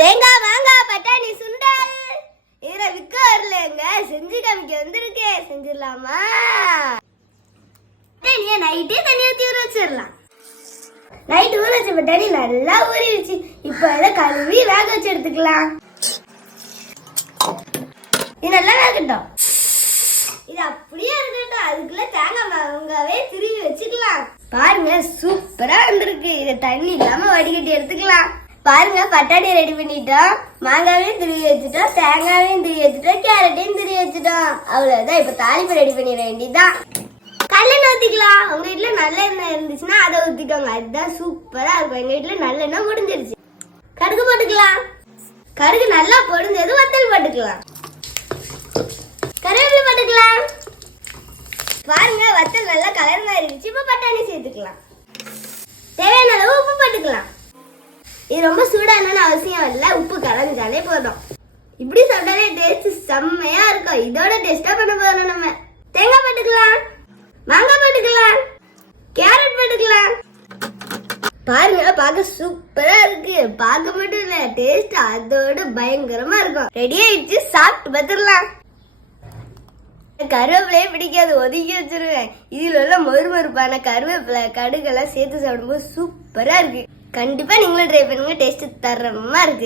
தேங்காய் மாங்காய் பட்டாணி சுண்டல் இதுல விற்க வரலங்க, செஞ்சு காமிக்க வந்திருக்கே. செஞ்சிடலாமா? பட்டாணியை நைட்டே தண்ணி ஊற்றி ஊற வச்சிடலாம். நைட் ஊற வச்ச பட்டாணி நல்லா ஊறிடுச்சு. இப்போ இதை கழுவி வேக வச்சு எடுத்துக்கலாம். இது நல்லா வேகட்டும். இது அப்படியே இருக்கட்டும். அதுக்குள்ள தேங்காய் மாங்காவே திருவி வச்சுக்கலாம். பாருங்க, சூப்பரா வந்திருக்கு. இதை தண்ணி இல்லாம வடிகட்டி எடுத்துக்கலாம். பாருங்க, பட்டாணி ரெடி பண்ணிட்டோம். மாங்காவையும் திருவி வச்சுட்டோம், தேங்காவையும் திருவி வச்சுட்டோம், கேரட்டையும் திருவி வச்சுட்டோம். அவ்வளவுதான். இப்ப தாளிப்பு ரெடி பண்ணிட வேண்டியதுதான். கடலெண்ணெய் ஊத்திக்கலாம். உங்க வீட்டுல நல்லெண்ணெய் இருந்துச்சுன்னா அதை ஊத்திக்கோங்க. அதுதான் சூப்பரா இருக்கும். எங்க வீட்டுல நல்லெண்ணெய் முடிஞ்சிருச்சு. கடுகு போட்டுக்கலாம். கடுகு நல்லா பொரிஞ்சது வத்தல் போட்டுக்கலாம். கருவேப்பிலை போட்டுக்கலாம். பாருங்க, வத்தல் நல்லா கலர் மாறிடுச்சு. இப்ப பட்டாணி சேர்த்துக்கலாம். தேவையான அளவு உப்பு போட்டுக்கலாம். இது ரொம்ப சூடானு அவசியம் இல்லை. உப்பு கலந்தாலே போதும். இப்படி சாப்பிட்டாலே டேஸ்ட் செம்மையா இருக்கும். இதோட டேஸ்டா பண்ண போறோம். நம்ம தேங்காய் போட்டுக்கலாம், மாங்காய் போட்டுக்கலாம், கேரட் போட்டுக்கலாம். பாருங்க, பார்க்க சூப்பரா இருக்கு. பார்க்க மட்டும் இல்ல, டேஸ்ட் அதோட பயங்கரமா இருக்கும். ரெடி ஆயிடுச்சு. சாப்பிட்டு பார்த்துடலாம். கருவேப்பிலையே பிடிக்காது, ஒதுக்கி வச்சிருவேன். இதுல உள்ள மொறுமொறுப்பான கருவேப்பிலை கடுகெல்லாம் சேர்த்து சாப்பிடும்போது சூப்பரா இருக்கு. கண்டிப்பா நீங்களும் ட்ரை பண்ணுங்க. டேஸ்ட் தரமா இருக்கு.